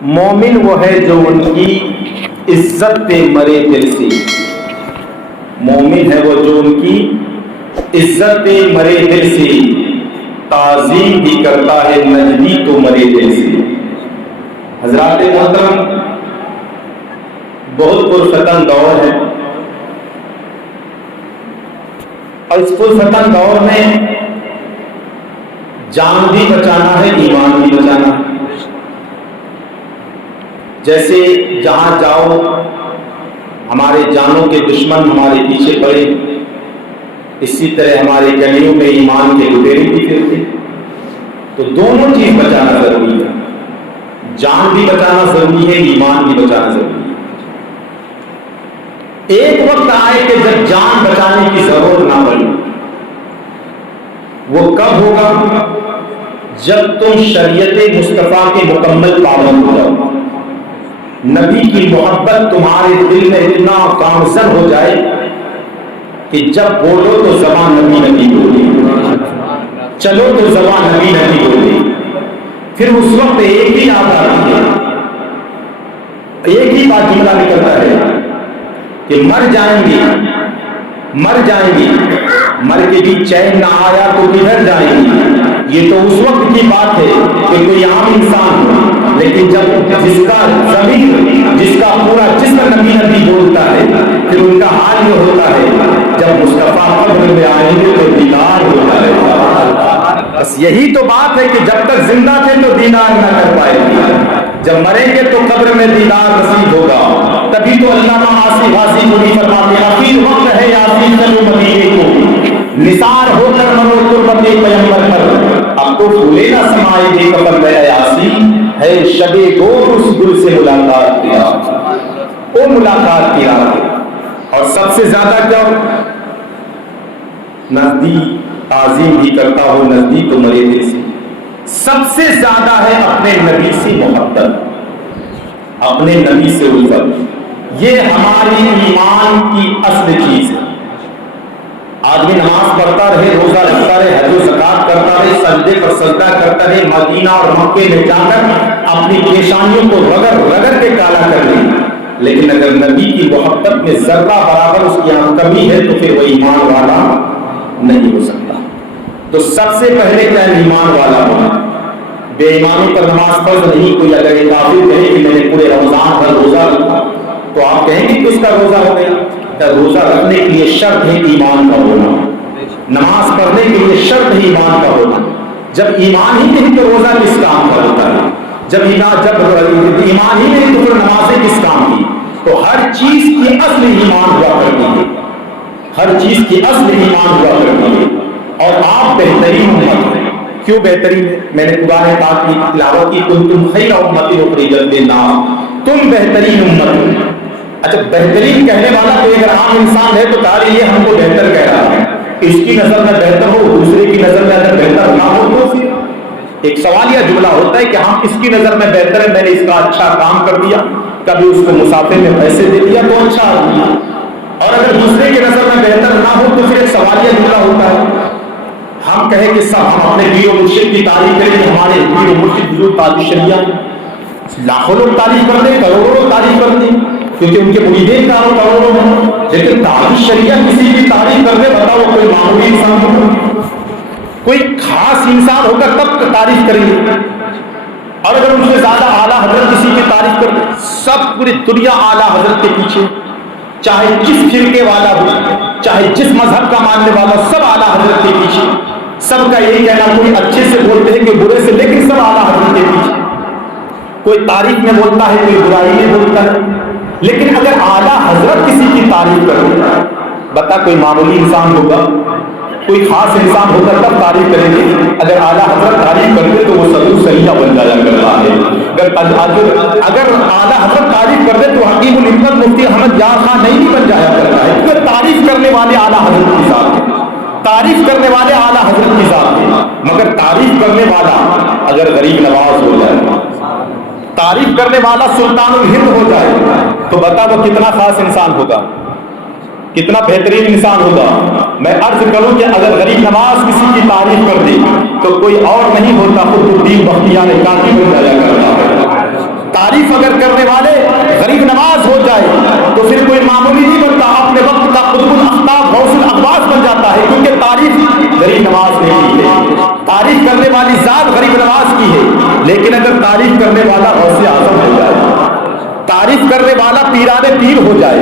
مومن وہ ہے جو ان کی عزت پہ مرے دل سے. مومن ہے وہ جو ان کی عزت پہ مرے دل سے, تعظیم بھی کرتا ہے نجدی تو مرے دل سے. حضرات محترم, بہت پرفتن دور ہے, اور اس پرفتن دور میں جان بھی بچانا ہے, ایمان بھی بچانا ہے. جیسے جہاں جاؤ ہمارے جانوں کے دشمن ہمارے پیچھے پڑے, اسی طرح ہمارے گلیوں میں ایمان کے لٹیرے بھی پھرتے. تو دونوں چیز بچانا ضروری ہے, جان بھی بچانا ضروری ہے, ایمان بھی بچانا ضروری ہے. ایک وقت آئے کہ جب جان بچانے کی ضرورت نہ پڑے. وہ کب ہوگا؟ جب تم شریعت مصطفیٰ کے مکمل پابند ہو جاؤ, نبی کی محبت تمہارے دل میں اتنا گامزن ہو جائے کہ جب بولو تو زبان نبی نبی بولے, چلو تو زبان نبی نبی بولے. پھر اس وقت ایک ہی یاد آتی ہے, ایک ہی بات جملہ نکلتا ہے کہ مر جائیں گے, مر جائیں گے, مر کے بھی چین نہ آیا تو کدھر جائیں گے. یہ تو اس وقت کی بات ہے کہ کوئی عام انسان ہو, لیکن جب جس کا ضمیر, جس کا پورا جسم نبی نبی بولتا ہے, پھر ان کا حال یہ ہوتا ہے جب مصطفیٰ قبر میں آئیں گے تو دیدار ہوتا ہے. بس یہی تو بات ہے کہ جب تک زندہ تھے تو دیدار نہ کر پائے گے, جب مریں گے تو قبر میں دیدار نصیب ہوگا. تبھی تو علامہ آصف غازی پوری فرماتے ہیں, اخیر وقت ہے یاسین چلو مدینے کو, نثار ہو کر مرو تربت پیغمبر پر. اب تو پھولے نہ سمائے بے کفن میں یاسین, ہے شب گور اس گل سے ملاقات کیا, وہ ملاقات کیا. اور سب سے زیادہ کیا نزدیک تعظیم بھی کرتا ہو, نزدیک تو مرے دل سے. سب سے زیادہ ہے اپنے نبی سے محبت, اپنے نبی سے الفت. یہ ہماری ایمان کی اصل چیز ہے. آدمی نماز پڑھتا رہے, روزہ رکھتا رہے, حج و زکات کرتا رہے, سجدے پر سجدہ کرتا رہے, مدینہ اور مکے میں جا کر اپنی پیشانیوں کو رگڑ رگڑ کے کالا کر لے, لیکن اگر نبی کی محبت میں ذرہ برابر اس کی یہاں کمی ہے تو پھر وہ ایمان والا نہیں ہو سکتا. تو سب سے پہلے کیا ایمان والا ہونا. بے ایمانی پر نماز فرض نہیں. کوئی اگر یہ کافر کہے کہ میں نے پورے رمضان بھر روزہ رکھا, تو آپ کہیں گے کہ اس کا روزہ ہو گیا. روزہ رکھنے کے لیے شرط ہے ایمان کا ہونا, نماز پڑھنے کے لیے شرط ہے ایمان کا ہونا. جب ایمان ہی نہیں تو روزہ کس کام کا ہوتا ہے؟ جب ایمان ہی نہیں تو پھر نمازیں کس کام کی؟ تو ہر چیز کی اصل ایمان ہوا کرتی ہے, ہر چیز کی اصل ایمان ہوا کرتی ہے. اور آپ بہترین امت ہیں. کیوں بہترین ہے؟ میں نے قرآن پاک کی تلاوت کی, کنتم خیر امت اخرجت للناس, تم بہترین امت ہو. اچھا, بہترین کہنے والا کوئی اگر عام انسان ہے تو تاری یہ ہم کو بہتر کہہ رہا ہے, اس کی نظر میں بہتر ہو, دوسرے کی نظر میں اگر بہتر نہ ہو تو پھر ایک سوالیہ جملہ ہوتا ہے کہ ہم اس کی نظر میں بہتر ہے, میں نے اس کا اچھا کام کر دیا, کبھی اس کو مسافر میں پیسے دے دیا تو اچھا آدمی. اور اگر دوسرے کی نظر میں بہتر نہ ہو تو پھر ایک سوالیہ جملہ ہوتا ہے. ہم کہیں کہ سب ہم اپنے پیر و مرشد کی تعریف کریں کہ ہمارے پیر و مرشد بزرگ تاجشریہ, لاکھوں لوگ تعریف کرتے, کروڑوں لوگ تعریف کرتے, کیونکہ ان کے مریدین کروڑوں ہیں. لیکن تاجشریہ کسی کی تعریف کرتے, بتاؤ کوئی معمولی انسان ہوگا, کوئی خاص انسان ہوگا تب تعریف کریں گے. اور اگر ان سے زیادہ اعلیٰ حضرت کسی کی تعریف کرتے, سب پوری دنیا اعلیٰ حضرت کے پیچھے, چاہے جس فرقے والا ہو, چاہے جس مذہب کا ماننے والا, سب اعلیٰ حضرت کے پیچھے. سب کا یہی کہنا, کوئی اچھے سے بولتے ہیں کوئی برے سے, لیکن سب اعلیٰ حضرت کے پیچھے. کوئی تعریف میں بولتا ہے, کوئی برائی میں بولتا ہے. لیکن اگر اعلیٰ حضرت کسی کی تعریف کرے, بتا کوئی معمولی انسان ہوگا, کوئی خاص انسان ہوگا تب تعریف کریں گے. اگر اعلیٰ حضرت تعریف کرتے تو وہ سلو سیاح بن جایا کرتا ہے. اگر اعلیٰ حضرت تعریف کرتے تو حکیم الحکمت مفتی احمد یار خان نہیں بن جایا کرتا ہے, کیونکہ تعریف کرنے والے اعلیٰ حضرت کی ذات ہے, تعریف کرنے والے اعلیٰ حضرت کی ذات ہے. مگر تعریف کرنے والا اگر غریب نواز ہو جائے, تعریف کرنے والا سلطان الہند ہو جائے, تو بتا وہ کتنا خاص انسان ہوگا, کتنا بہترین انسان ہوگا. میں عرض کروں کہ اگر غریب نواز کسی کی تعریف کر دی تو کوئی اور نہیں ہوتا, خود الدین بختیار کاکی بن جایا کرتا ہے. تعریف لیکن اگر تعریف کرنے والا غوث اعظم ہو جائے، تعریف کرنے والا پیرانے پیر ہو جائے،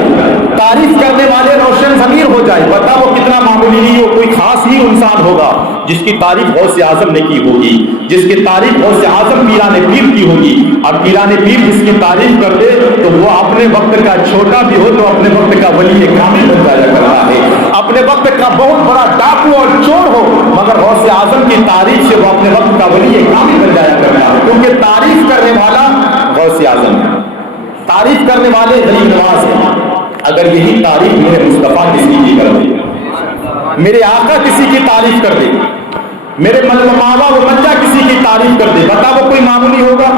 تعریف کرنے والے روشن ضمیر ہو جائے، بتا وہ کتنا معمولی نہیں ہو، کوئی خاص ہی انسان ہوگا جس کی تعریف غوث اعظم نے کی ہوگی، جس کی تعریف غوث اعظم پیرانے پیر کی ہوگی۔ اور پیرانے پیر جس کی تعریف کر دے تو وہ اپنے وقت کا چھوٹا بھی ہو تو اپنے وقت کا ولی کامل بن جایا کرتا ہے، اپنے وقت کا بہت بڑا ڈاکو اور چور ہو مگر غوث اعظم کی تعریف سے وہ اپنے وقت کا ولی کامل بن جایا کرتا ہے، کیونکہ تعریف کرنے والا غوث اعظم ہے، تعریف کرنے والے غریب نواز ہیں۔ اگر یہی تعریف میرے مصطفیٰ کسی کی کر دے، میرے آقا کسی کی تعریف کر دے، میرے ماوا و مچا کسی کی تعریف کر دے، بتا وہ کوئی معمولی ہوگا؟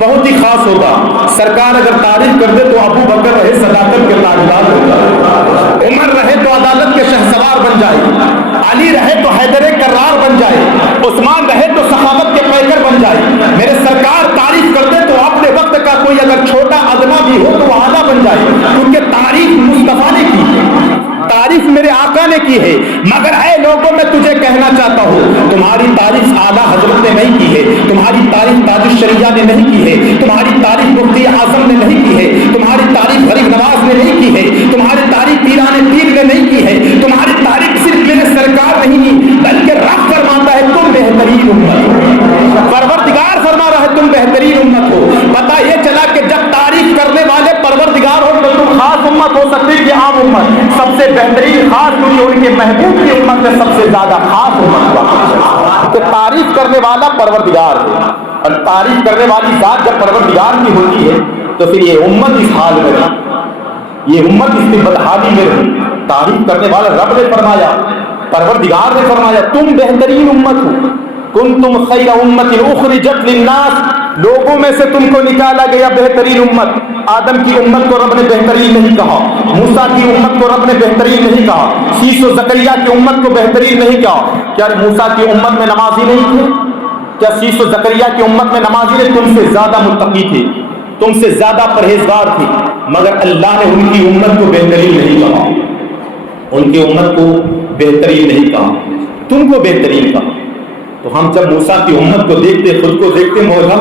بہت ہی خاص ہوگا۔ سرکار اگر تعریف کر دے تو ابو بکر رہے صداقت کے تاجدار ہو جائے، عمر رہے تو عدالت کے شہسوار بن جائے، علی رہے تو حیدر کرار بن جائے، عثمان رہے تو سخاوت کے پیکر بن جائے۔ میرے سرکار تعریف کر دے تو اپنے وقت کا کوئی اگر چھوٹا ادنا بھی ہو تو وہ اعلیٰ بن جائے، کیونکہ تعریف مصطفیٰ نے کی ہے، تعریف میرے آقا نے کی ہے۔ مگر اے لوگوں میں تجھے کہنا چاہتا ہوں تمہاری تعریف اعلیٰ حضرت نے نہیں کی ہے، تمہاری تعریف تاج الشریعہ نے نہیں کی ہے، تمہاری تعریف مفتی اعظم نے نہیں کی ہے، تمہاری تعریف غریب نواز نے نہیں کی ہے، تمہاری تعریف پیرانے پیر نے نہیں کی ہے، تمہاری تعریف صرف میرے سرکار نہیں بلکہ رب فرماتا ہے تم بہترین امت ہو، پروردگار فرما رہا ہے تم بہترین امت ہو۔ پتہ یہ چلا کہ جب تعریف کرنے والے پروردگار ہو تو تم خاص امت ہو سکتی کہ عام امت، سب سے بہترین خاص کیونکہ ان کے محبوب کی امت میں سب سے زیادہ خاص امت ہوا کہ تعریف کرنے والا پروردگار ہے، اور تعریف کرنے والی ذات جب پروردگار کی ہوتی ہے تو پھر یہ امت اس حال میں رہی، یہ امت اس کی بدحالی میں رہی۔ تعریف کرنے والا رب نے فرمایا، پروردگار نے فرمایا تم بہترین امت ہو، کنتم خیر امت اخرجت للناس، لوگوں میں سے تم کو نکالا گیا بہترین امت۔ آدم کی امت کو رب نے بہترین نہیں کہا، موسیٰ کی امت کو رب نے بہترین نہیں کہا، شیش و زکریا کی امت کو بہترین نہیں کہا۔ کیا موسیٰ کی امت میں نمازی نہیں تھے؟ کیا شیش و زکریا کی امت میں نمازی نے تم سے زیادہ متقی تھے، تم سے زیادہ پرہیزگار تھے، مگر اللہ نے ان کی امت کو بہترین نہیں کہا، ان کی امت کو بہترین نہیں کہا، تم کو بہترین کہا۔ تو ہم جب موسیٰ کی امت کو دیکھتے، خود کو دیکھتے، مولا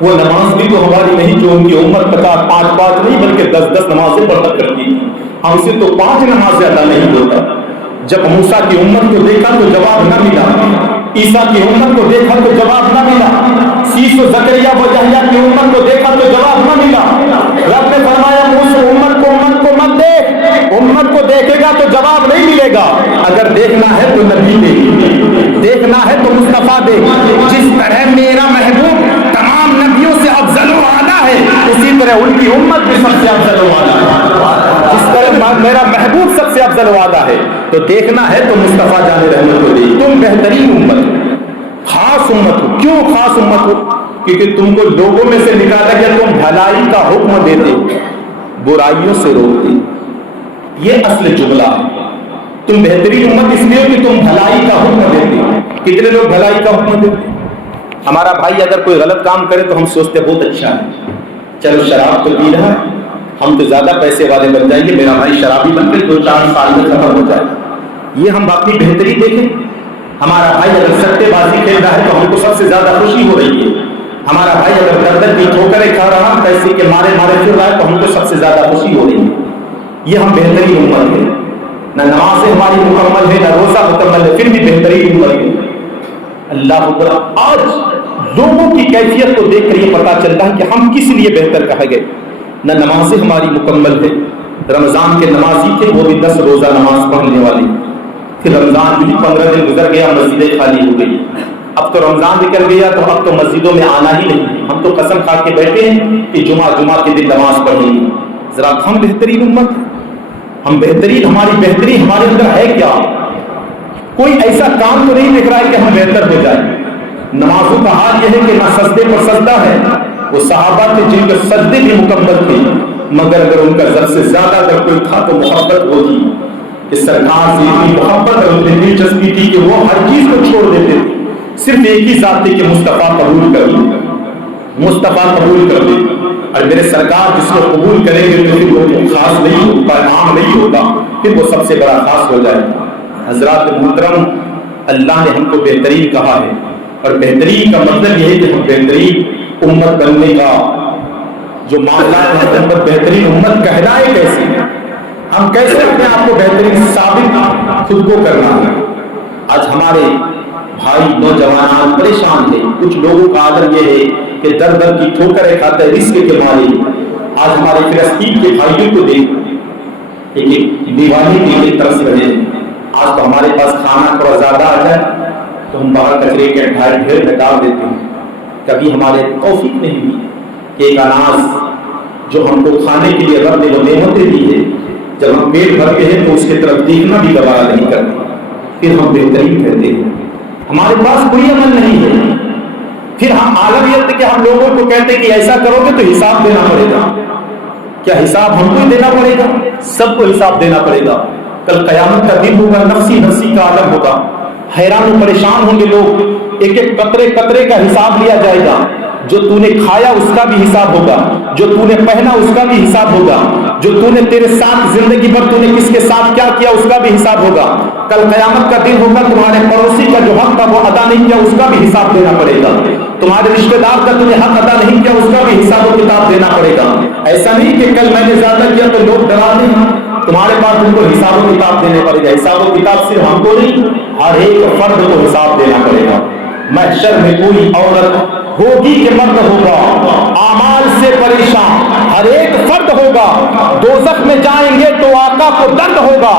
وہ نماز بھی تو ہماری نہیں جو ان کی امت 5 نہیں بلکہ 10 نمازیں پڑھا کرتی، ہم سے تو 5 نمازیں ادا نہیں ہوتا۔ جب موسیٰ کی امت کو دیکھا تو جواب نہ ملا، عیسیٰ کی امت کو دیکھا تو جواب نہ ملا، شیش و زکریا و یحییٰ کی امت کو دیکھا تو جواب نہ ملا۔ رب نے فرمایا موسیٰ امت کو مت دیکھ، امت کو دیکھے گا تو جواب نہیں ملے گا، اگر دیکھنا ہے تو نبی دیکھ، دیکھنا ہے تو مصطفیٰ دیکھ۔ جس طرح میرا محبوب تمام نبیوں سے افضل و اعلیٰ ہے اسی طرح ان کی امت بھی سب سے افضل و اعلیٰ ہے، جس طرح میرا محبوب سب سے افضل و اعلیٰ ہے تو دیکھنا ہے تو مصطفیٰ جان رحمت کو دیکھ۔ تم بہترین امت، خاص امت ہو۔ کیوں خاص امت ہو؟ کیونکہ تم کو لوگوں میں سے نکالا گیا، تم بھلائی کا حکم دیتے، برائیوں سے روکتے، یہ اصل جملہ ہے۔ تم بہترین امت اس لیے کہ تم بھلائی کا حکم دیتے۔ کتنے لوگ بھلائی کا حکم دیتے؟ ہمارا بھائی اگر کوئی غلط کام کرے تو ہم سوچتے بہت اچھا ہے، چلو شراب تو پی رہا ہے، ہم تو زیادہ پیسے والے بن جائیں گے، میرا بھائی شرابی بن کے 2-4 سال میں ختم ہو جائے، یہ ہم اپنی بہتری دیکھیں۔ ہمارا بھائی اگر سٹے بازی کھیل رہا ہے تو ہم کو سب سے زیادہ خوشی ہو رہی ہے، ہمارا بھائی اگر گردن کی ٹھوکریں کھا رہا ہے، پیسے کے مارے پھر رہا ہے تو ہم کو سب سے زیادہ خوشی ہو رہی ہے۔ یہ ہم بہترین امت ہے، نہ نمازیں ہماری مکمل ہے، نہ روزہ مکمل ہے، پھر بھی بہترین امت ہے۔ اللہ اکبر۔ آج لوگوں کی کیفیت کو دیکھ کر یہ پتا چلتا ہے کہ ہم کس لیے بہتر کہے گئے۔ نہ نمازیں ہماری مکمل ہے، رمضان کے نمازی تھے وہ بھی 10 روزہ نماز پڑھنے والے، پھر رمضان بھی 15 دن گزر گیا، مسجدیں خالی ہو گئی، اب تو رمضان نکل گیا تو اب تو مسجدوں میں آنا ہی نہیں، ہم تو قسم کھا کے بیٹھے ہیں کہ جمعہ کے دن نماز پڑھیں گے۔ ذرا ہم بہترین امت، ہم بہترین، ہماری بہتری ہمارے اندر ہے کیا؟ کوئی ایسا کام تو نہیں دکھ رہا ہے کہ ہم بہتر ہو جائیں۔ نمازوں کا حال یہ ہے کہ نہ سجدے پر سجدہ ہے، وہ صحابہ تھے جن کے سجدے بھی مکمل تھے، مگر اگر ان کا سب سے زیادہ اگر کوئی تھا تو محبت ہوتی کہ سرکار سے اتنی محبت اور اتنی دلچسپی تھی کہ وہ ہر چیز کو چھوڑ دیتے تھے، صرف ایک ہی ذات تھی کہ مصطفیٰ قبول کر لیں، مصطفیٰ قبول کر لیں۔ اور میرے سرکار جس کو قبول کریں گے تو پھر وہ خاص نہیں ہوتا، عام نہیں ہوتا، پھر وہ سب سے بڑا خاص ہو جائے۔ حضرات محترم، اللہ نے ہم کو بہترین کہا ہے، اور بہترین کا مطلب یہ ہے کہ ہم بہترین امت بننے کا جو معاملات ہے امت بہترین امت کہلائے کیسے، ہم کیسے اپنے آپ کو بہترین ثابت خود کو کرنا ہے۔ آج ہمارے بھائی نوجوان پریشان ہیں، کچھ لوگوں کا عالم یہ ہے کہ در در کی ٹھوکریں کھاتے ہیں رزق کے مالے۔ آج ہمارے فلسطین کے بھائیوں کو دیکھ ایک دیوالی کے لیے ترس رہے ہیں۔ آج تو ہمارے پاس کھانا تھوڑا زیادہ آ جائے تو ہم باہر کچرے کے ڈھیر میں ڈال دیتے ہیں۔ کبھی ہمارے توفیق نہیں ہوئی کہ ایک اناج جو ہم کو کھانے کے لیے رب نے وہ نعمتیں دی ہے، جب ہم پیٹ بھرتے ہیں تو اس کی طرف دیکھنا بھی گوارا نہیں کرتے، پھر ہم بہترین کہتے ہیں۔ ہمارے پاس کوئی عمل نہیں ہے، پھر ہم عالم یہ کہ ہم لوگوں کو کہتے ہیں کہ ایسا کرو گے تو حساب دینا پڑے گا۔ کیا حساب ہم کو دینا پڑے گا؟ سب کو حساب دینا پڑے گا۔ کل قیامت کا دن ہوگا، نفسی نفسی کا عالم ہوگا، حیران و پریشان ہوں گے لوگ، ایک ایک قطرے قطرے کا حساب لیا جائے گا۔ جو تو نے کھایا اس کا بھی حساب ہوگا، جو تو نے پہنا اس کا بھی حساب ہوگا، جو تو نے تیرے ساتھ زندگی بھر تو نے کس کے ساتھ کیا کیا اس کا بھی حساب ہوگا۔ کل قیامت کا دن ہوگا، تمہارے پڑوسی کا جو حق تھا وہ ادا نہیں کیا اس کا بھی حساب دینا پڑے گا، تمہارے رشتہ دار کا تم نے حق ادا نہیں کیا اس کا بھی حساب و کتاب دینا پڑے گا۔ ایسا نہیں کہ کل میں نے زیادہ کیا تو لوگ ڈرا دیں، تمہارے پاس تم کو حساب و کتاب دینے پڑے گا۔ حساب و کتاب صرف ہم کو نہیں، ہر ایک فرد کو حساب دینا پڑے گا۔ محشر میں کوئی عورت ہوگی کہ مرد ہوگا اعمال سے پریشان، ہر ایک فرد ہوگا۔ دوزخ میں جائیں گے تو آقا کو درد ہوگا،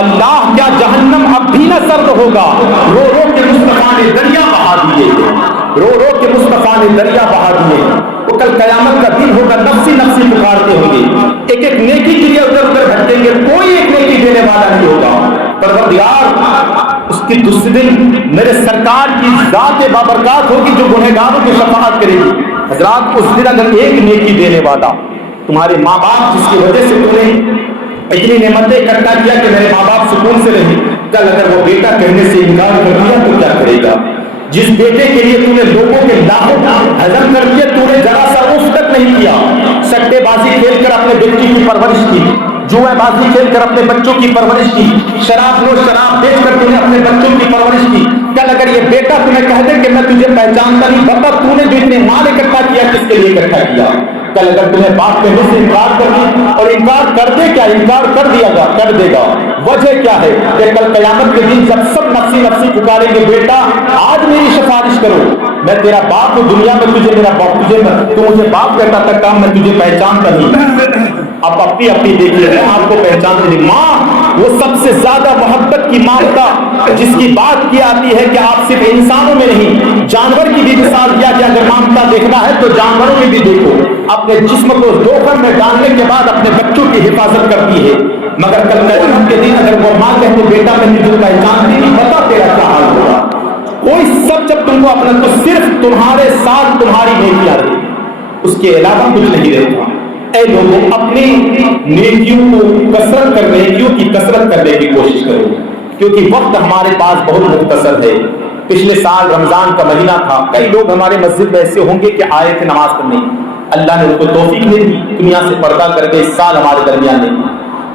اللہ کیا جہنم اب بھی نہ سرد ہوگا۔ رو رو کے مصطفیٰ نے دریا بہا دیے، رو رو کے مصطفیٰ نے دریا بہا دیے۔ وہ کل قیامت کا دن ہوگا، نفسی نفسی پکارتے ہوں گے، ایک ایک نیکی کے لیے ادھر ادھر بھٹکیں گے، کوئی ایک نیکی دینے والا نہیں ہوگا۔ پروردگار اس کی دوسرے دن میرے سرکار کی ذات بابرکات ہوگی جو گنہگاروں کی شفاعت کرے گی۔ حضرات اس دن اگر ایک نیکی دینے والا، تمہارے ماں باپ جس کی وجہ سے تم نے اتنی نعمتیں اکٹھا کیا کہ میرے ماں باپ سکون سے رہے، کل اگر وہ بیٹا کہنے سے انکار کر دیا تو کیا کرے گا؟ جس بیٹے کے لیے تم نے لوگوں کے لاکھوں ہضم کر دیا، تم نے ذرا سا اف تک نہیں کیا، سٹے بازی کھیل کر اپنے بیٹی کی پرورش کی، جوئے بازی کھیل کر اپنے بچوں کی پرورش کی، شراب نوش شراب بیچ کر تم نے اپنے بچوں کی پرورش کی، کل اگر یہ بیٹا تمہیں کہہ دے کہ میں تجھے پہچانتا نہیں، بتا تو نے جو اتنے مال اکٹھا کیا کس کے لیے اکٹھا کیا؟ کل اگر تمہیں بات کہنے سے انکار کر دی، اور انکار کر دے کیا انکار کر دیا گا کر دے گا، وجہ کیا ہے کہ کل قیامت کے دن جب سب نفسی نفسی پکاریں گے، بیٹا آج میری سفارش کرو، میں تیرا باپ ہوں، دنیا میں تجھے میرا باپ، تو مجھے باپ کہتا تھا کام میں تجھے پہچانتا نہیں۔ اب اپنی اپنی دیکھیے آپ کو پہچانتے نہیں۔ ماں وہ سب سے زیادہ محبت کی مامتا جس کی بات کی آتی ہے کہ آپ صرف انسانوں میں نہیں جانور کی بھی مثال دیا کہ اگر مامتا دیکھنا ہے تو جانوروں میں بھی دیکھو، اپنے جسم کو دوپہر میں ڈالنے کے بعد اپنے بچوں کی حفاظت کرتی ہے، مگر کل قیامت کے دن اگر وہ ماں کہتے بیٹا میں تجھے پہچانتی نہیں، بتا تیرا کیا حال ہوگا۔ کوئی سب جب تم کو اپنا تو صرف تمہارے ساتھ تمہاری نیکیاں رہی، اس کے علاوہ کچھ نہیں رہتا۔ اے لوگوں اپنی نیکیوں کو کثرت کرنے، نیکیوں کی کثرت کرنے کی کوشش کرو، کیونکہ وقت ہمارے پاس بہت مختصر ہے۔ پچھلے سال رمضان کا مہینہ تھا، کئی لوگ ہمارے مسجد میں ایسے ہوں گے کہ آئے تھے نماز پڑھنے، اللہ نے ان کو توفیق دے دی، دنیا سے پردہ کر کے اس سال ہمارے درمیان نہیں۔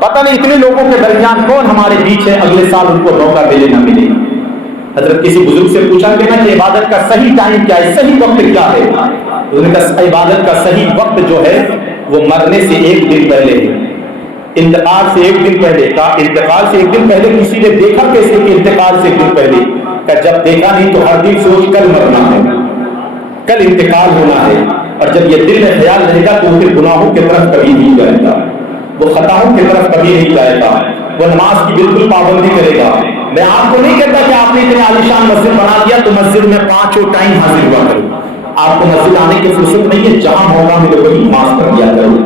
پتہ نہیں اتنے لوگوں کے درمیان کون ہمارے بیچ ہے، اگلے سال ان کو موقع ملے نہ ملے۔ حضرت کسی بزرگ سے پوچھا کہ نا کہ عبادت کا صحیح ٹائم کیا ہے، صحیح وقت کیا ہے؟ انہوں نے کہا عبادت کا صحیح وقت جو ہے وہ مرنے سے ایک دن پہلے ہے، انتقال سے ایک دن پہلے۔ کہا انتقال سے ایک دن پہلے کسی نے دیکھا کیسے کہ انتقال سے ایک دن پہلے؟ کہ جب دیکھا نہیں تو ہر دن سوچ کل مرنا ہے، کل انتقال ہونا ہے، اور جب یہ دل میں خیال رہے گا تو پھر گناہوں کی طرف کبھی نہیں جائے گا، وہ خطاؤں کی طرف کبھی نہیں جائے گا، وہ نماز کی بالکل پابندی کرے گا۔ میں آپ کو نہیں کہتا کہ آپ نے اتنے عالیشان مسجد بنا دیا تو مسجد میں 5 ٹائم حاضر ہوا کرو، آپ کو مسجد آنے کی فرصت نہیں ہے، جہاں موقع ملے وہی نماز پڑھ لیا کرو۔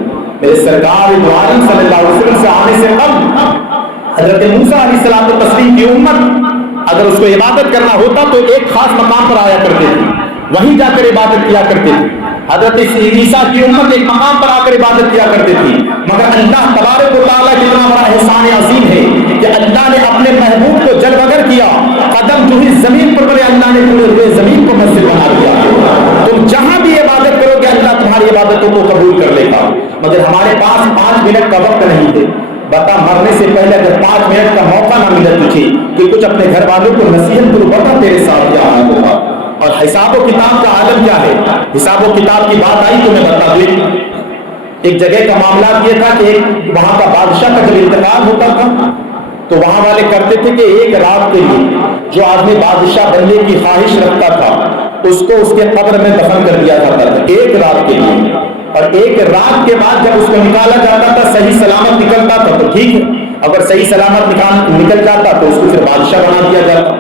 میرے سرکار عالم صلی اللہ علیہ وسلم سے آنے سے قبل حضرت موسیٰ علیہ السلام و تسلیم کی امت اگر اس کو عبادت کرنا ہوتا تو ایک خاص مقام پر آیا کرتے تھے، وہیں جا کر عبادت کیا کرتے تھے۔ حضرت عیسیٰ کی امت ایک مقام پر آ کر عبادت کیا کرتے تھی، مگر اللہ تبارک و تعالیٰ کی اتنا بڑا احسان عظیم ہے کہ اللہ نے اپنے محبوب کو جل بگر کیا، قدم جو ہی زمین پر پڑے اللہ نے پورے ہوئے زمین کو مسجد بنا دیا۔ تم جہاں بھی عبادت کرو گے اللہ تمہاری عبادتوں کو قبول کر لے گا، مگر ہمارے پاس 5 منٹ کا وقت نہیں ہے۔ بتا مرنے سے پہلے اگر 5 منٹ کا موقع نہ ملے تجھے کہ کچھ اپنے گھر والوں کو نصیحت کرو، بتا تیرے ساتھ کیا حال ہوگا۔ اور حساب و کتاب کا عالم کیا ہے؟ حساب و کتاب کی بات آئی تو میں بتا دوں، ایک جگہ کا معاملہ یہ تھا کہ وہاں کا بادشاہ کا جب انتقال ہوتا تھا تو وہاں والے کرتے تھے کہ ایک رات کے لیے جو آدمی بادشاہ بننے کی خواہش رکھتا تھا اس کو اس کے قبر میں دفن کر دیا جاتا تھا ایک رات کے لیے، اور ایک رات کے بعد جب اس کو نکالا جاتا تھا صحیح سلامت نکلتا تھا تو ٹھیک ہے، اگر صحیح سلامت نکل جاتا تو اس کو پھر بادشاہ بنا دیا جاتا۔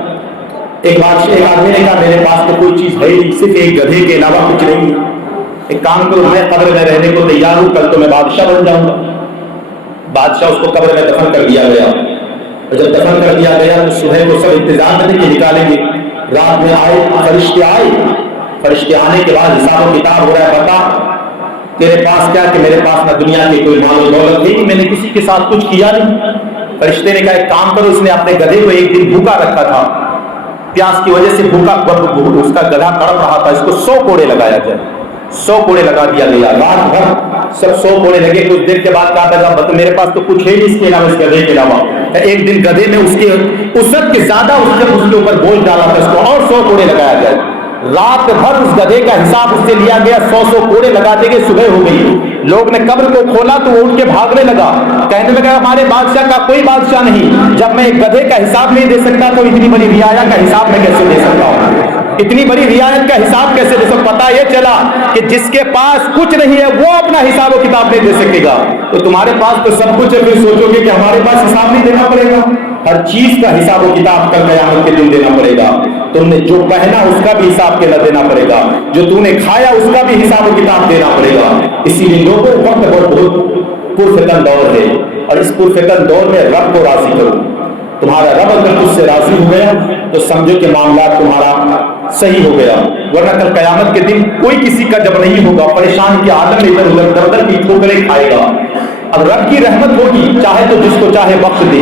ایک آدمی نے کہا میرے پاس تو کوئی چیز ہے نہیں، صرف ایک گدھے کے علاوہ کچھ نہیں ہے، ایک کام کرو میں قبر میں رہنے کو تیار ہوں، کل تو میں بادشاہ بن جاؤں گا۔ بادشاہ اس کو قبر میں دفن کر دیا گیا، اور جب دفن کر دیا گیا تو صبح کو سب انتظار کرتے کہ نکالیں گے، رات میں آئے فرشتے آئے، فرشتے آنے کے بعد حساب و کتاب ہو رہا ہے، بتا تیرے پاس کیا؟ کہ میرے پاس نہ دنیا کی کوئی مال و دولت ہے، میں نے کسی کے ساتھ کچھ کیا نہیں۔ فرشتے نے کہا ایک کام کرو، اس نے اپنے گدھے کو ایک دن بھوکا رکھا تھا، پیاس کی وجہ سے بھوکا، اس کا گدھا تڑپ رہا تھا، اس کو 100 کوڑے لگایا جائے، 100 کوڑے لگا دیا گیا، رات بھر سب 100 کوڑے لگے۔ کچھ دیر کے بعد کہا تھا میرے پاس تو کچھ ہے نہیں اس کے علاوہ، اس گدھے کے علاوہ۔ ایک دن گدھے میں اس کے اسد کے زیادہ اس کے اوپر بوجھ ڈالا تھا، اس کو اور 100 کوڑے لگایا جائے۔ رات بھر اس گدھے کا حساب اس سے لیا گیا، 100 کوڑے لگاتے گئے، صبح ہو گئی۔ لوگ نے قبر کو کھولا تو وہ اٹھ کے بھاگنے لگا، کہنے لگا ہمارے بادشاہ کا کوئی بادشاہ نہیں، جب میں ایک گدھے کا حساب نہیں دے سکتا تو اتنی بڑی رعایا کا حساب میں کیسے دے سکتا ہوں؟ اتنی بڑی رعایت کا حساب کیسے دے سکتا؟ پتا یہ چلا کہ جس کے پاس کچھ نہیں ہے وہ اپنا حساب و کتاب نہیں دے سکے گا، تو تمہارے پاس تو سب کچھ ہے، پھر سوچو گے کہ ہمارے پاس حساب نہیں دینا پڑے گا؟ ہر چیز کا حساب و کتاب کل قیامت کے دن دینا پڑے گا۔ تم نے جو پہنا اس کا بھی حساب کے دینا پڑے گا، جو تم نے کھایا اس کا بھی حساب و کتاب دینا پڑے گا۔ اسی لیے لوگوں وقت بہت پرفتن دور ہے، اور اس پرفتن دور میں رب کو راضی کرو۔ تمہارا رب اگر تجھ سے راضی ہو گیا تو سمجھو کہ معاملات تمہارا صحیح ہو گیا، ورنہ کل قیامت کے دن کوئی کسی کا جب نہیں ہوگا، پریشان کی عالم میں ادھر ادھر در در کی ٹھوکریں کھائے گا۔ اب رب کی رحمت ہوگی، چاہے تو جس کو چاہے بخش دے،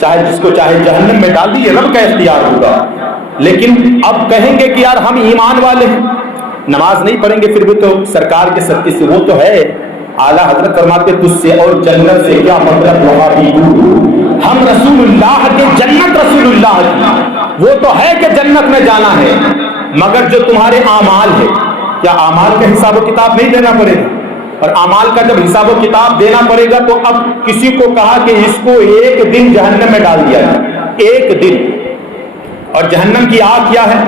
چاہے جس کو چاہے جہنم میں ڈال دی، یہ رب کا اختیار ہوگا۔ لیکن اب کہیں گے کہ یار ہم ایمان والے ہیں، نماز نہیں پڑھیں گے، پھر بھی تو سرکار کے صدقے سے وہ تو ہے۔ اعلیٰ حضرت فرماتے تجھ سے اور جنت سے کیا مطلب، وہاں بھی ہم رسول اللہ کے، جنت رسول اللہ کی، وہ تو ہے کہ جنت میں جانا ہے، مگر جو تمہارے اعمال ہے، کیا اعمال کا حساب و کتاب نہیں دینا پڑے گا؟ اور اعمال کا جب حساب و کتاب دینا پڑے گا تو اب کسی کو کہا کہ اس کو ایک دن جہنم میں ڈال دیا جائے، ایک دن۔ اور جہنم کی آگ کیا ہے؟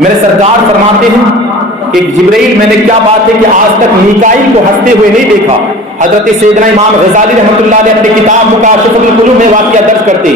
میرے سرکار فرماتے ہیں کہ جبرائیل، میں نے کیا بات ہے کہ آج تک میکائیل کو ہنستے ہوئے نہیں دیکھا۔ حضرت سیدنا امام غزالی رحمۃ اللہ علیہ اپنی کتاب مکاشفۃ القلوب میں واقعہ درج کرتے،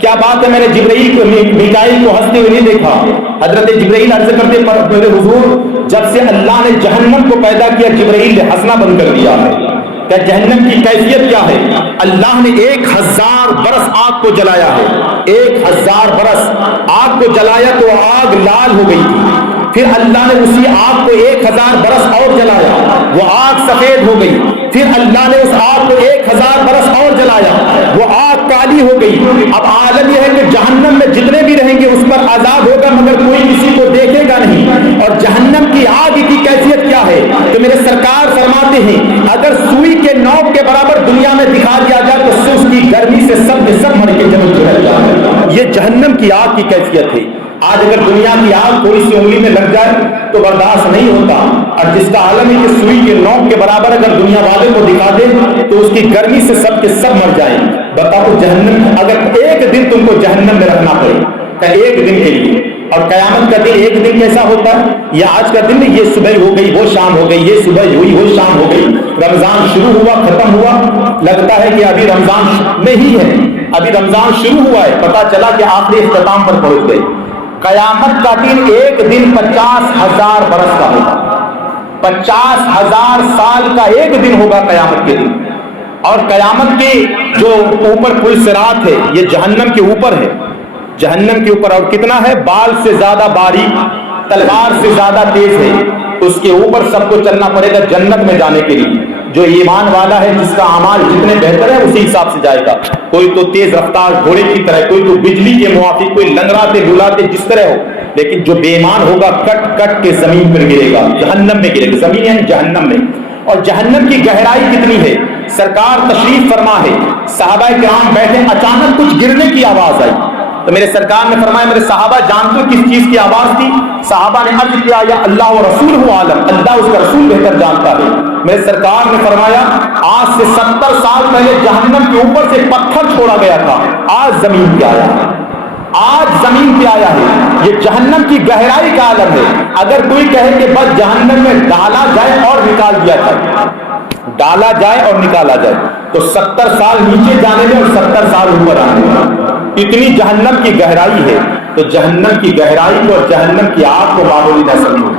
کیا بات ہے میں نے جبرائیل کو، میکائیل کو ہنستے ہوئے نہیں دیکھا۔ حضرت جبرائیل عرض کرتے میرے حضور، جب سے اللہ نے جہنم کو پیدا کیا جبرائیل نے ہنسنا بند کر دیا ہے۔ کہ جہنم کی کیفیت کیا ہے؟ اللہ نے 1000 برس آگ کو جلایا ہے، 1000 برس آگ کو جلایا تو آگ لال ہو گئی تھی، پھر اللہ نے اسی آگ کو 1000 برس اور جلایا، وہ آگ سفید ہو گئی، پھر اللہ نے اس آگ کو 1000 برس اور جلایا، وہ آگ کالی ہو گئی۔ اب عالم یہ ہے کہ جہنم میں جتنے بھی رہیں گے اس پر عذاب ہوگا، مگر کوئی کسی کو دیکھے گا نہیں۔ اور جہنم کی آگ کی کیفیت کیا ہے؟ تو میرے سرکار فرماتے ہیں اگر سوئی کے نوک کے برابر دنیا میں دکھا دیا جائے تو اس کی گرمی سے سب کے سب مر کے جمع ہو جائے۔ یہ جہنم کی آگ کی کیفیت ہے۔ آج اگر دنیا کی آگ تھوڑی سی انگلی میں لگ جائے تو برداشت نہیں ہوتا، اور جس کا عالم ہے کہ سوئی کے نوک کے برابر اگر دنیا والے کو دکھا دے تو اس کی گرمی سے سب کے سب مر جائیں۔ بتاؤ جہنم، اگر ایک دن تم کو جہنم میں رکھنا پڑے کہ ایک دن کے لیے، اور قیامت کا دن ایک دن کیسا ہوتا ہے؟ یہ آج کا دن یہ صبح ہو گئی وہ شام ہو گئی، یہ صبح ہوئی وہ شام ہو گئی، رمضان شروع ہوا ختم ہوا، لگتا ہے کہ ابھی رمضان میں ہی ہے، ابھی رمضان شروع ہوا ہے، پتا چلا کہ آخری اختتام پر پہنچ گئے۔ قیامت کا دن ایک دن 50,000 برس کا ہوگا، 50,000 سال کا ایک دن ہوگا قیامت کے دن۔ اور قیامت کے جو اوپر پل صراط ہے یہ جہنم کے اوپر ہے، جہنم کے اوپر، اور کتنا ہے؟ بال سے زیادہ باریک، تلوار سے زیادہ تیز ہے، اس کے اوپر سب کو چلنا پڑے گا جنت میں جانے کے لیے۔ جو ایمان والا ہے جس کا اعمال جتنے بہتر ہے اسی حساب سے جائے گا، کوئی تو تیز رفتار گھوڑے کی طرح، کوئی تو بجلی کے موافق، کوئی لنگڑاتے ڈولاتے جس طرح ہو، لیکن جو بے ایمان ہوگا کٹ کٹ کے زمین پر گرے گا، جہنم میں گرے گا، زمین یعنی جہنم میں۔ اور جہنم کی گہرائی کتنی ہے؟ سرکار تشریف فرما ہے، صحابہ کرام بیٹھے، اچانک کچھ گرنے کی آواز آئی، تو میرے سرکار نے فرمایا میرے صحابہ جانتے ہو کس چیز کی آواز تھی؟ صحابہ نے عرض کیا یا اللہ و رسولہ عالم، اللہ اس کا رسول بہتر جانتا ہے۔ میرے سرکار نے فرمایا آج سے 70 سال پہلے جہنم کے اوپر سے پتھر چھوڑا گیا تھا، آج زمین پہ آیا ہے، آج زمین پہ آیا ہے۔ یہ جہنم کی گہرائی کا عالم ہے۔ اگر کوئی کہے کہ بس جہنم میں ڈالا جائے اور نکال دیا جائے، ڈالا جائے اور نکالا جائے، تو 70 سال نیچے جانے میں اور 70 سال اوپر آنے میں اتنی جہنم کی گہرائی ہے۔ تو جہنم کی گہرائی کو اور جہنم کی آگ کو معمولی نہ سمجھو۔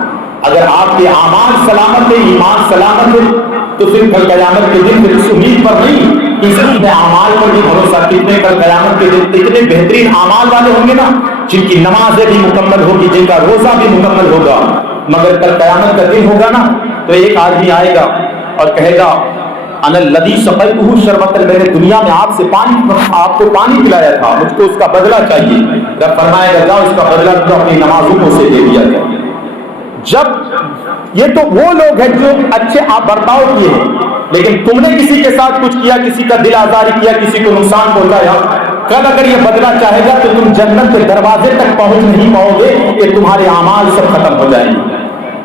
اگر آپ کے اعمال سلامت ہے، ایمان سلامت ہے، تو پھر کل قیامت کے دن پھر اس امید پر نہیں، اس اعمال پر بھی بھروسہ۔ کتنے کل قیامت کے دن اتنے بہترین اعمال والے ہوں گے نا، جن کی نمازیں بھی مکمل ہوگی، جن کا روزہ بھی مکمل ہوگا، مگر کل قیامت کا دن ہوگا نا تو ایک آدمی آئے گا اور کہے گا انا الذی سقیتہ شربۃ، میں نے دنیا میں آپ کو پانی پلایا تھا، مجھ کو اس کا بدلہ چاہیے۔ رب فرمائے گا جاؤ اس کا بدلہ تو اپنی نمازوں کو سے دے دیا جائے۔ جب یہ تو وہ لوگ ہیں جو اچھے آپ برتاؤ کیے ہیں، لیکن تم نے کسی کے ساتھ کچھ کیا، کسی کا دل آزاری کیا، کسی کو نقصان پہنچایا، کل اگر یہ بدلہ چاہے گا تو تم جنت کے دروازے تک پہنچ نہیں پاؤ گے، کہ تمہارے اعمال سب ختم ہو جائیں گے۔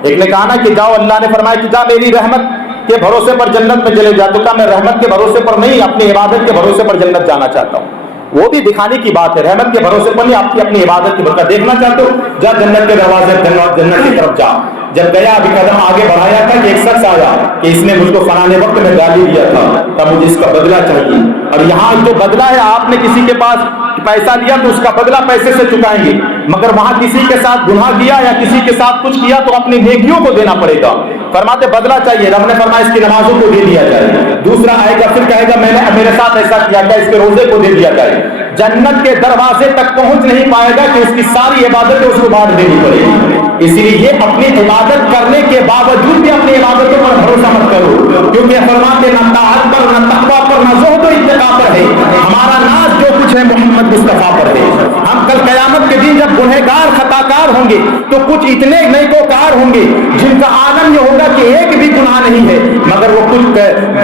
ایک نے کہا نا کہ جاؤ، اللہ نے فرمایا کہ جا میری رحمت کے بھروسے پر جنت میں چلے جا، تو کہا میں رحمت کے بھروسے پر نہیں، اپنی عبادت کے بھروسے پر جنت جانا چاہتا ہوں۔ وہ بھی دکھانے کی بات ہے، رحمت کے بھروسے پر نہیں، آپ کی اپنی عبادت کی برکت دیکھنا چاہتے ہو، جا جنت کے دروازے، جنت کی طرف جا۔ جب گیا ابھی قدم آگے بڑھایا تھا کہ ایک شخص آیا کہ اس نے مجھ کو فلانے وقت میں گالی دیا تھا، تب مجھے اس کا بدلہ چاہیے۔ اور یہاں جو بدلہ ہے، آپ نے کسی کے پاس پیسہ لیا تو اس کا بدلہ پیسے سے چکائیں گے، مگر وہاں کسی کے ساتھ گناہ کیا یا کسی کے ساتھ کچھ کیا تو اپنی نیکیوں کو دینا پڑے گا۔ فرماتے بدلہ چاہیے، رب نے فرمایا اس کی نمازوں کو دے دیا جائے۔ دوسرا آئے گا پھر کہے گا میں نے میرے ساتھ ایسا کیا، کیا اس کے روزے کو دے دیا جائے۔ جنت کے دروازے تک پہنچ نہیں پائے گا کہ اس کی ساری عبادتیں اس کو بعد دینی پڑے گی۔ اسی لیے یہ اپنی عبادت کرنے کے باوجود بھی اپنی عبادتوں پر بھروسہ مت کرو، کیونکہ فرماتے نہ طاعت پر، نہ تقویٰ پر، نہ زہد و اتقاء پر ہے، ہمارا ناز جو کچھ ہے محمد مصطفیٰ پر ہے۔ ہم کل قیامت کے دن جب گنہگار خطاکار ہوں گے تو کچھ اتنے نیکوکار ہوں گے جن کا عالم یہ ہوگا کہ ایک بھی گناہ نہیں ہے، مگر وہ کچھ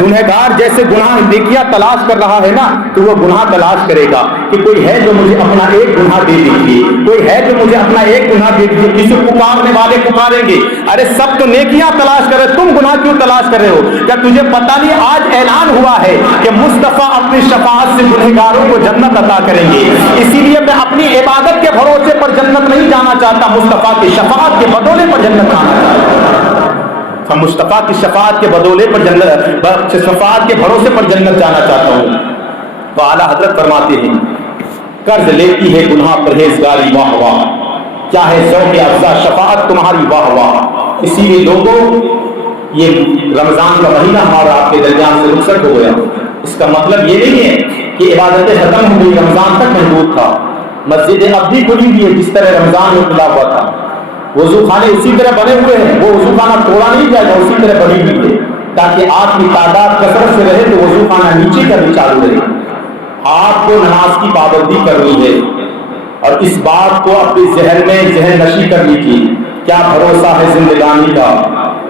گنہگار جیسے گناہ نیکیاں تلاش کر رہا ہے نا، تو وہ گناہ تلاش کرے گا کہ کوئی ہے جو مجھے اپنا ایک گناہ دے دیجیے، کوئی ہے جو مجھے اپنا ایک گناہ دے دیجیے۔ کسی پکارنے والے پکاریں گے، ارے سب تو نیکیاں تلاش کر رہے، تم گناہ کیوں تلاش کر رہے ہو؟ کیا تجھے پتہ نہیں آج اعلان ہوا ہے کہ مصطفیٰ اپنی شفاعت سے گنہگاروں کو جنت عطا کریں گے؟ اسی لیے میں اپنی عبادت کے بھروسے پر جنت نہیں جانا چاہتا، مصطفیٰ کی شفاعت کے بدولے پر جنت جانا چاہتا ہوں۔ مصطفیٰ کی شفاعت کے بدولے پر جنت، شفاعت کے بھروسے پر جنت جانا چاہتا ہوں۔ تو اعلیٰ حضرت فرماتے ہیں قرض لیتی ہے گناہ پرہیزگاری واہ واہ، کیا ہے ذوق افزا شفاعت تمہاری واہ واہ۔ اسی لیے لوگوں یہ رمضان کا مہینہ ہمارا آپ کے درمیان سے رخصت ہو گیا، اس کا مطلب یہ نہیں ہے کہ عبادتیں ختم ہو گئی، رمضان تک محدود تھا۔ مسجدیں اب بھی کھلی ہوئی ہے جس طرح رمضان میں کھلا ہوا تھا، وضو خانے اسی طرح بنے ہوئے ہیں، وہ وضو خانہ توڑا نہیں جائے گا، اسی طرح بنی ہوئی ہے تاکہ آپ کی تعداد کثرت سے رہے تو وضو خانہ نیچے کا بھی چالو رہے۔ آپ کو نماز کی پابندی کرنی ہے اور اس بات کو اپنے ذہن میں ذہن نشی کر لیجیے، کیا بھروسہ ہے زندگانی کا،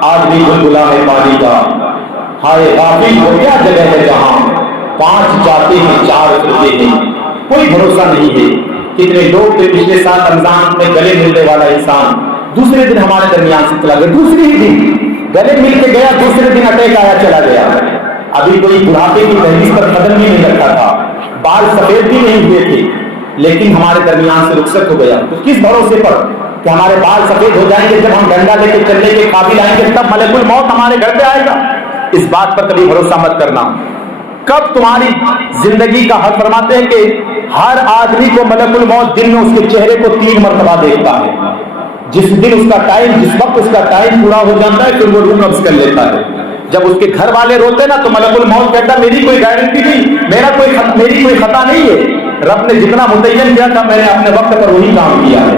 آج بھی گلگلا ہے پانی کا، ہائے غافل ہو کیا جگہ ہے جہاں 5 جاتے ہیں 4 پھرتے ہیں، کوئی بھروسہ نہیں ہے۔ کتنے لوگ تھے پچھلے سال رمضان میں گلے ملنے والا انسان دوسرے دن ہمارے درمیان سے چلا گیا، دوسری ہی دن گلے مل کے گیا، دوسرے دن اٹیک آیا چلا گیا۔ ابھی کوئی بڑھاپے کی دہلیز پر قدم بھی نہیں رکھا تھا، بال سفید بھی نہیں ہوئے تھے، لیکن ہمارے درمیان سے رخصت ہو گیا۔ تو کس بھروسے پر کہ ہمارے بال سفید ہو جائیں گے، جب ہم ڈنڈا لے کے چلنے کے قابل آئیں گے تب ملک الموت ہمارے گھر پہ آئے گا؟ اس بات پر کبھی بھروسہ مت کرنا۔ کب تمہاری زندگی کا حق فرماتے ہیں کہ ہر آدمی کو ملک الموت دن میں اس کے چہرے کو 3 مرتبہ دیکھتا ہے، جس دن اس کا ٹائم، جس وقت اس کا ٹائم پورا ہو جاتا ہے پھر وہ روح قبض کر لیتا ہے۔ جب اس کے گھر والے روتے نا تو ملک الموت کہتا میری کوئی گارنٹی نہیں، میری کوئی خطا نہیں ہے، رب نے جتنا متعین کیا تھا میں نے اپنے وقت پر وہی کام کیا ہے۔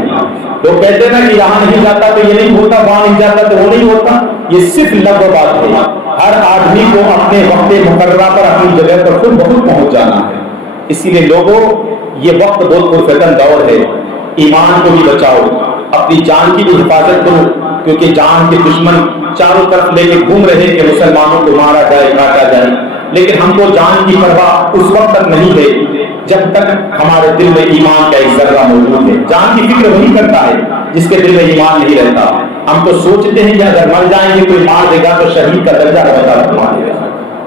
لوگ کہتے نا کہ یہاں نہیں جاتا تو یہ نہیں ہوتا، وہاں نہیں جاتا تو وہ نہیں ہوتا، یہ صرف لفظ بات ہے۔ ہر آدمی کو اپنے وقت مقررہ پر اپنی جگہ پر خود بخود پہنچ جانا ہے۔ اسی لیے لوگوں یہ وقت بہت پرفتن دور ہے، ایمان کو بھی بچاؤ، اپنی جان کی بھی حفاظت کرو، کیونکہ جان کے دشمن چاروں طرف لے کے گھوم رہے کہ مسلمانوں کو مارا جائے، کاٹا جائے، لیکن ہم کو جان کی پرواہ اس وقت تک نہیں ہے جب تک ہمارے دل میں ایمان کا ایک ذرہ موجود ہے. جان کی فکر وہی کرتا ہے جس کے دل میں ایمان نہیں رہتا. ہم تو سوچتے ہیں کہ اگر مر جائیں گے کوئی مار دے گا تو شہید کا درجہ رہتا ہے.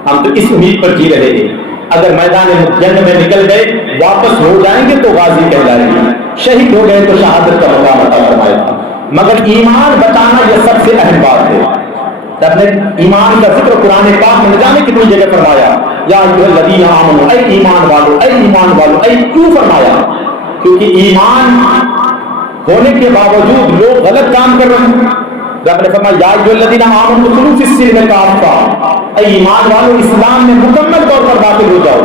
ہم تو اس امید پر جی رہے ہیں اگر میدان جنگ میں نکل گئے واپس ہو جائیں گے تو غازی کہلائیں گے, شہید ہو گئے تو شہادت کا مقام عطا فرمائے گا. مگر ایمان بچانا یہ سب سے اہم بات ہے. اپنے ایمان کا ذکر قرآن پاک میں نہ جانے کتنی جگہ فرمایا, یا ایھا الذین آمنوا, اے ایمان والو, اے ایمان والو, اے کیوں فرمایا؟ کیونکہ ایمان ہونے کے باوجود لوگ غلط کام کر رہے ہیں. رب نے فرمایا یا ایھا الذین آمنوا ادخلوا فی السلم کافہ, اے ایمان والو اسلام میں مکمل طور پر داخل ہو جاؤ.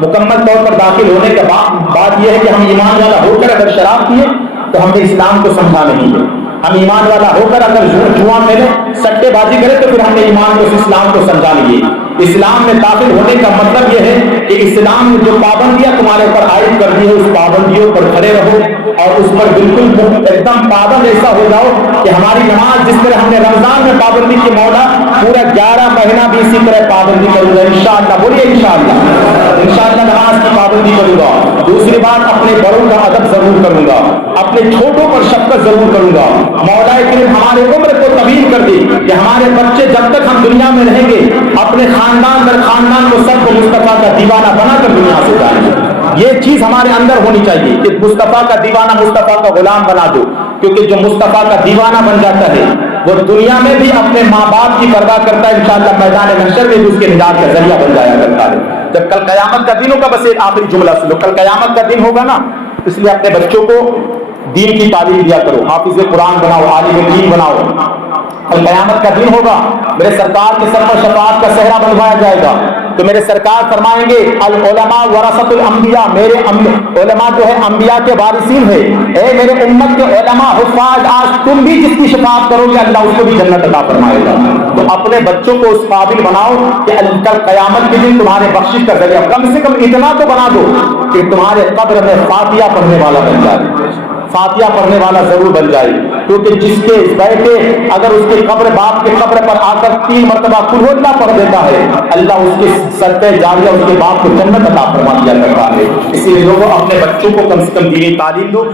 مکمل طور پر داخل ہونے کے بعد یہ ہے کہ ہم ایمان والا ہو کر اگر شراب پیے تو ہم نے اسلام کو سمجھا نہیں ہے. ہم ایمان والا ہو کر اگر جوا کھیلے, سٹے بازی کرے تو پھر ہم نے ایمان کو اسلام کو سمجھا نہیں ہے. اسلام میں داخل ہونے کا مطلب یہ ہے کہ اسلام نے جو پابندیاں تمہارے اوپر عائد کر دی ہے اس پابندیوں پر کھڑے رہو اور اس پر بالکل ایک دم پابند ایسا ہو جاؤ کہ ہماری نماز جس طرح ہم نے رمضان میں پابندی کی, مولا پورا 11 مہینہ بھی اسی طرح پابندی کروں گا انشاءاللہ. بولیے انشاءاللہ نماز کی پابندی کروں گا. دوسری بات اپنے بڑوں کا ادب ضرور کروں گا, اپنے چھوٹوں پر شفقت ضرور کروں گا. مولا کریم ہمارے عمر کو طویل کر دے کہ ہمارے بچے جب تک ہم دنیا میں رہیں گے اپنے خاندان در خاندان کو سب کو مصطفیٰ کا دیوانہ بنا کر دنیا سے جائیں گے. یہ چیز ہمارے اندر ہونی چاہیے کہ مصطفیٰ کا دیوانہ مصطفیٰ کا غلام بنا دو, کیونکہ جو مصطفیٰ کا دیوانہ بن جاتا ہے وہ دنیا میں بھی اپنے ماں باپ کی پرواہ کرتا ہے, انشاءاللہ میدان محشر میں بھی اس کے نجات کا ذریعہ بن جایا کرتا ہے. جب کل قیامت کا دن ہوگا, بس ایک آخری جملہ سنو, کل قیامت کا دن ہوگا نا, اس لیے اپنے بچوں کو دین کی تعلیم دیا کرو, حافظ قرآن بناؤ, عالم دین بناؤ. کل قیامت کا دن ہوگا, میرے سرکار کے سر پر شفاعت کا صحرا بنوایا جائے گا تو میرے سرکار فرمائیں گے العلماء ورثۃ الانبیاء, میرے علماء جو ہے انبیاء کے وارثین ہے. اے میرے امت کے علماء حفاظ, آج تم بھی جس کی شفاعت کرو گے اللہ اس کو بھی جنت عطا فرمائے گا. تو اپنے بچوں کو اس قابل بناؤ کہ کل قیامت کے دن تمہارے بخشش کا ذریعہ, کم سے کم اتنا تو بنا دو کہ تمہارے قبر میں فاتحہ پڑھنے والا بن جائے. فاتحہ پڑھنے والا ضرور بن جائے, کیونکہ جس کے بیٹے اگر اس کے قبر باپ کے قبر پر آ کر 3 مرتبہ قل اللہ پڑھ دیتا ہے, اللہ اس کے صدقہ جاریہ اس کے باپ کو جنت عطا فرما دیا کرتا ہے. اسی لیے لوگوں اپنے بچوں کو کم سے کم دینی تعلیم دو.